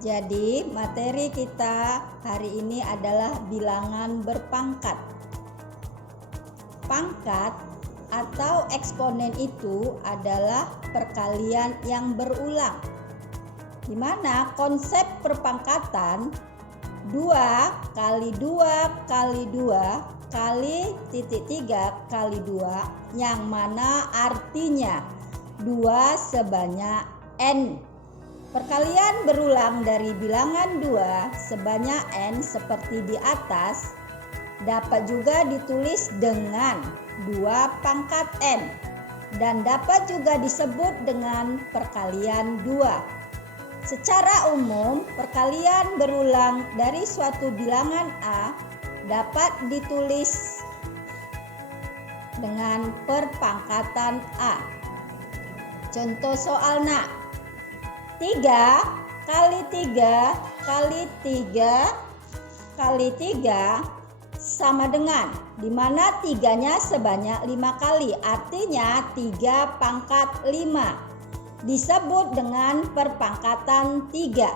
Jadi materi kita hari ini adalah bilangan berpangkat. Pangkat atau eksponen itu adalah perkalian yang berulang, di mana konsep perpangkatan 2 kali 2 kali 2 kali titik 3 kali 2, yang mana artinya 2 sebanyak n. Perkalian berulang dari bilangan 2 sebanyak n seperti di atas dapat juga ditulis dengan 2 pangkat n dan dapat juga disebut dengan perkalian 2. Secara umum, perkalian berulang dari suatu bilangan A dapat ditulis dengan perpangkatan A. Contoh soal nak. 3 kali 3 kali 3 kali 3 sama dengan, di mana 3-nya sebanyak 5 kali, artinya 3 pangkat 5, disebut dengan perpangkatan 3.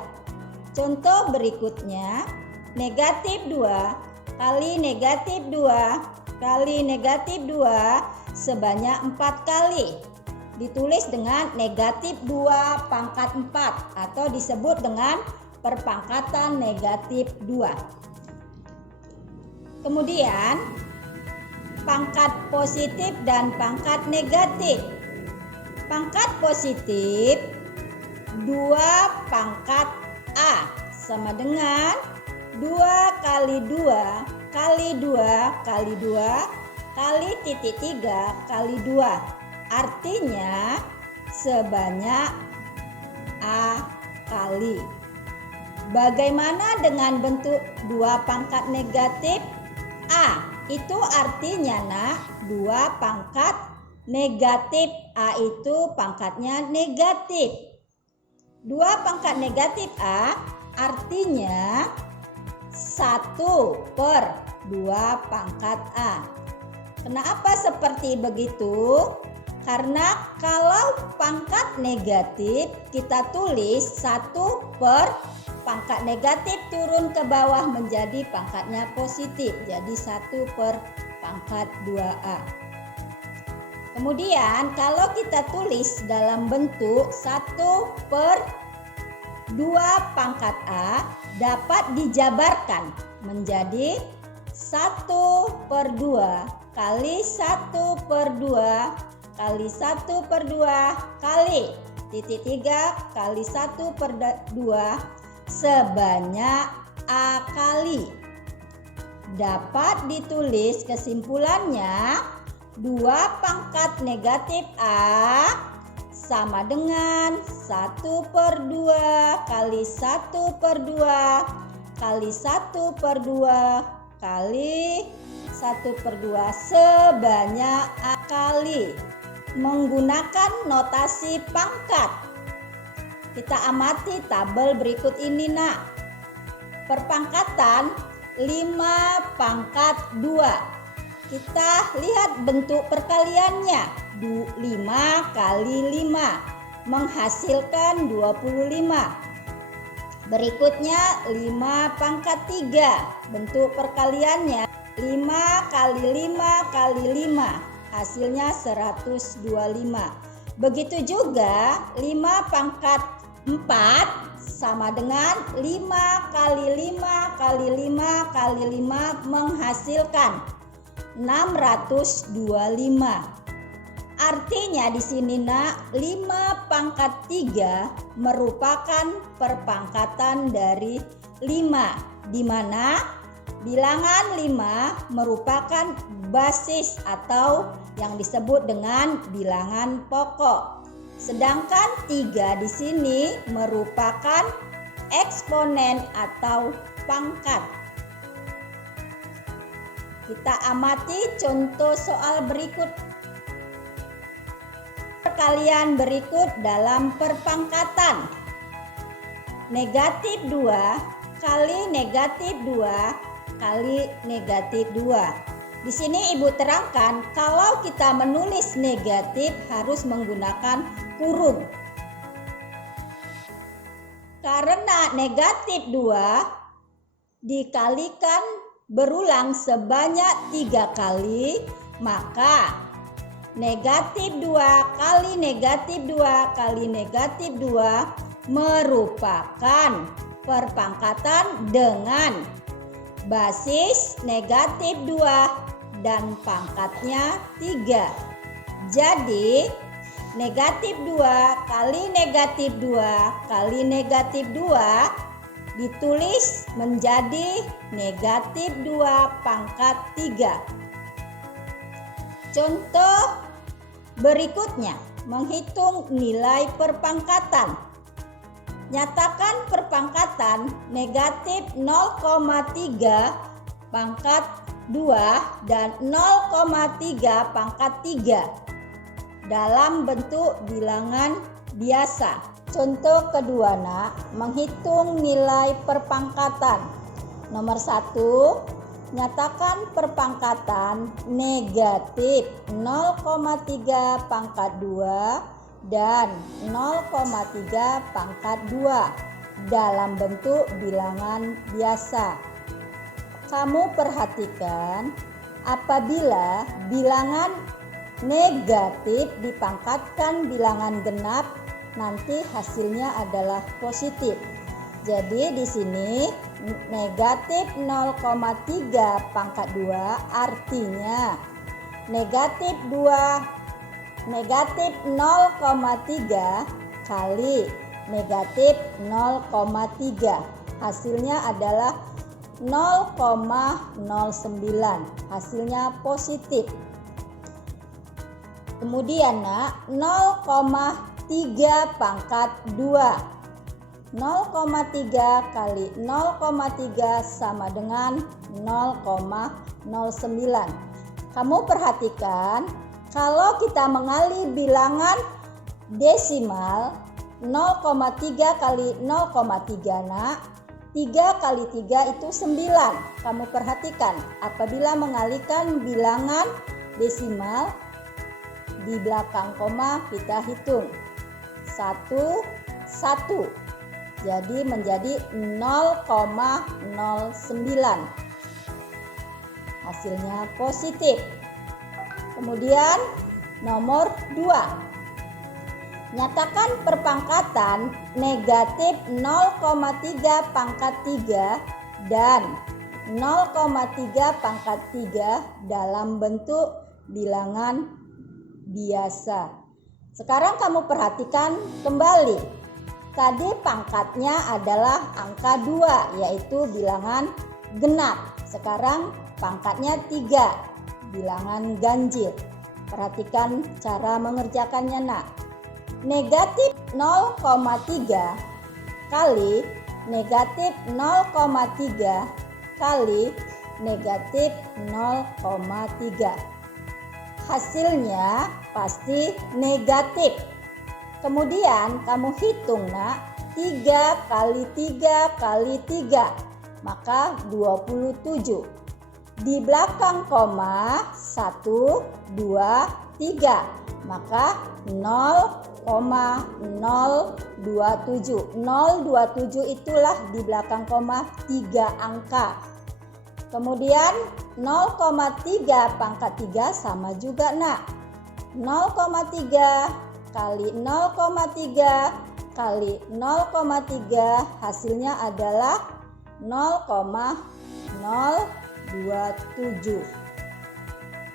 Contoh berikutnya, negatif 2 kali negatif 2 kali negatif 2 sebanyak 4 kali, ditulis dengan negatif 2 pangkat 4 atau disebut dengan perpangkatan negatif 2. Kemudian pangkat positif dan pangkat negatif. Pangkat positif 2 pangkat A sama dengan 2 kali 2 kali 2 kali 2 kali titik 3 kali 2. Artinya sebanyak A kali. Bagaimana dengan bentuk 2 pangkat negatif A? Itu artinya nak 2 pangkat negatif. A itu pangkatnya negatif. 2 pangkat negatif A artinya 1/2 pangkat A. Kenapa seperti begitu? Karena kalau pangkat negatif kita tulis 1/, pangkat negatif turun ke bawah menjadi pangkatnya positif, jadi 1/, pangkat 2A. Kemudian kalau kita tulis dalam bentuk 1/2 pangkat A dapat dijabarkan menjadi 1/2 kali 1/2 kali 1/2 kali titik 3 kali 1/2 sebanyak A kali. Dapat ditulis kesimpulannya 2 pangkat negatif A sama dengan 1/2 kali 1/2 kali 1/2 kali 1/2 sebanyak A kali. Menggunakan notasi pangkat. Kita amati tabel berikut ini nak. Perpangkatan 5 pangkat 2. Kita lihat bentuk perkaliannya. 5 kali 5 menghasilkan 25. Berikutnya 5 pangkat 3. Bentuk perkaliannya 5 kali 5 kali 5, hasilnya 125. Begitu juga 5 pangkat 4 sama dengan 5 kali 5 kali 5 kali 5 menghasilkan 625. Artinya di sini nak 5 pangkat 3 merupakan perpangkatan dari 5, di mana bilangan 5 merupakan basis atau yang disebut dengan bilangan pokok. Sedangkan 3 di sini merupakan eksponen atau pangkat. Kita amati contoh soal berikut. Perkalian berikut dalam perpangkatan. Negatif 2 kali negatif 2 kali negatif 2. Di sini Ibu terangkan kalau kita menulis negatif harus menggunakan kurung. Karena negatif 2 dikalikan berulang sebanyak 3 kali, maka negatif 2 kali negatif 2 kali negatif 2 merupakan perpangkatan dengan basis negatif 2 dan pangkatnya 3. Jadi negatif 2 kali negatif 2 kali negatif 2 ditulis menjadi negatif 2 pangkat 3. Contoh berikutnya, menghitung nilai perpangkatan. Nyatakan perpangkatan negatif 0,3 pangkat 2 dan 0,3 pangkat 3 dalam bentuk bilangan biasa. Contoh kedua, menghitung nilai perpangkatan. Nomor 1, nyatakan perpangkatan negatif 0,3 pangkat 2 dan 0,3 pangkat 2 dalam bentuk bilangan biasa. Kamu perhatikan, apabila bilangan negatif dipangkatkan bilangan genap, nanti hasilnya adalah positif. Jadi di sini negatif 0,3 pangkat 2 artinya negatif 0,3 kali negatif 0,3. Hasilnya adalah 0,09. Hasilnya positif. Kemudian 0,3 pangkat 2. 0,3 kali 0,3 sama dengan 0,09. Kamu perhatikan, kalau kita mengali bilangan desimal 0,3 kali 0,3 3 kali 3 itu 9. Kamu perhatikan, apabila mengalihkan bilangan desimal di belakang koma kita hitung 1, 1. Jadi menjadi 0,09. Hasilnya positif. Kemudian nomor 2. Nyatakan perpangkatan negatif 0,3 pangkat 3 dan 0,3 pangkat 3 dalam bentuk bilangan biasa. Sekarang kamu perhatikan kembali. Tadi pangkatnya adalah angka 2, yaitu bilangan genap. Sekarang pangkatnya 3, bilangan ganjil. Perhatikan cara mengerjakannya, nak. Negatif 0,3 kali negatif 0,3 kali negatif 0,3. Hasilnya pasti negatif. Kemudian kamu hitung, nak, 3 kali 3 kali 3, maka 27. Di belakang koma 1, 2, 3, maka 0,027. 027 itulah di belakang koma 3 angka. Kemudian 0,3 pangkat 3 sama juga, nak. 0,3 kali 0,3 kali 0,3 hasilnya adalah 0,027.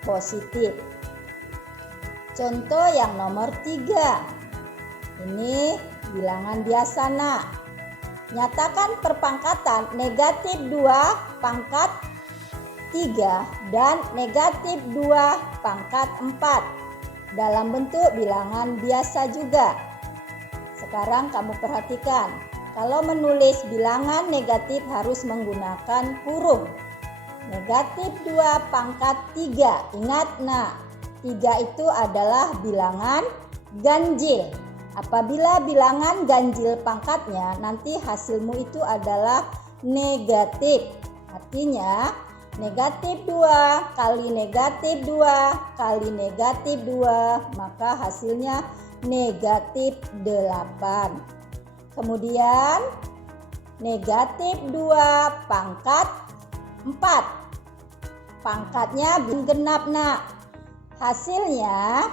Positif. Contoh yang nomor 3. Ini bilangan biasa, nak. Nyatakan perpangkatan negatif 2 pangkat 3 dan negatif 2 pangkat 4 dalam bentuk bilangan biasa juga. Sekarang kamu perhatikan, kalau menulis bilangan negatif harus menggunakan kurung. Negatif 2 pangkat 3. Ingat, nak, 3 itu adalah bilangan ganjil. Apabila bilangan ganjil pangkatnya, nanti hasilmu itu adalah negatif. Artinya negatif 2 kali negatif 2 kali negatif 2, maka hasilnya negatif 8. Kemudian negatif 2 pangkat 4. Pangkatnya genap nak. Hasilnya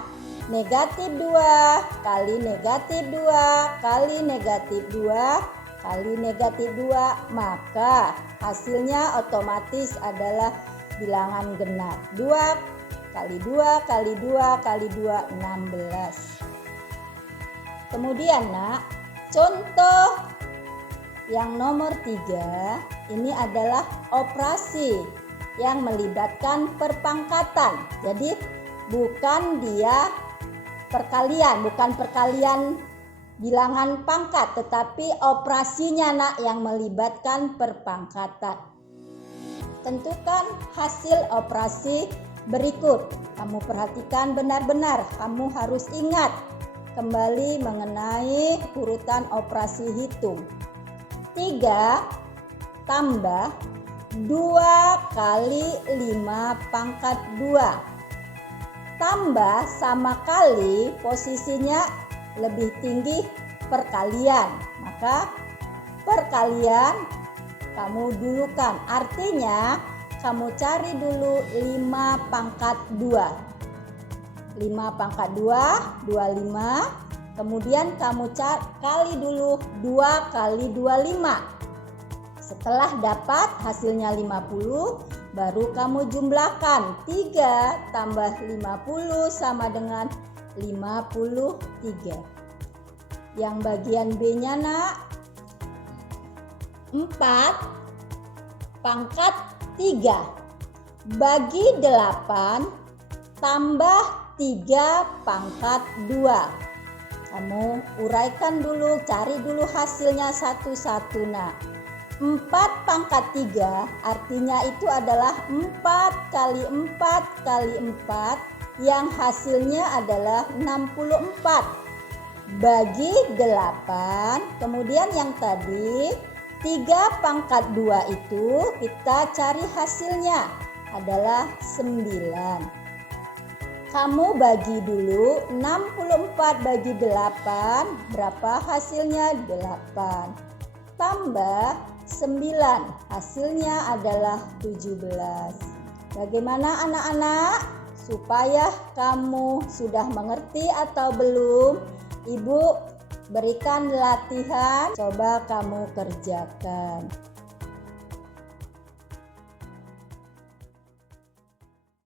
negatif 2 kali negatif 2 kali negatif 2 kali negatif 2. Maka hasilnya otomatis adalah bilangan genap. 2 kali 2 kali 2 kali 2, 16. Kemudian nak, contoh yang nomor 3 ini adalah operasi yang melibatkan perpangkatan. Jadi bukan dia perkalian, bukan perkalian bilangan pangkat, tetapi operasinya nak yang melibatkan perpangkatan. Tentukan hasil operasi berikut. Kamu perhatikan benar-benar, kamu harus ingat kembali mengenai urutan operasi hitung. 3 tambah 2 kali 5 pangkat 2. Tambah sama kali posisinya lebih tinggi perkalian. Maka perkalian kamu dulukan. Artinya kamu cari dulu 5 pangkat 2. 5 pangkat 2, 25. Kemudian kamu kali dulu 2 kali 25. Setelah dapat hasilnya 50, baru kamu jumlahkan. 3 tambah 50 sama dengan 53. Yang bagian B-nya nak, 4 pangkat 3 bagi 8 tambah 3 pangkat 2. Kamu uraikan dulu, cari dulu hasilnya satu-satu nak. 4 pangkat 3 artinya itu adalah 4 kali 4 kali 4 yang hasilnya adalah 64 bagi 8. Kemudian yang tadi 3 pangkat 2 itu kita cari hasilnya adalah 9. Kamu bagi dulu 64 bagi 8, berapa hasilnya? 8. Tambah 9, hasilnya adalah 17. Bagaimana anak-anak? Supaya kamu sudah mengerti atau belum? Ibu berikan latihan, coba kamu kerjakan.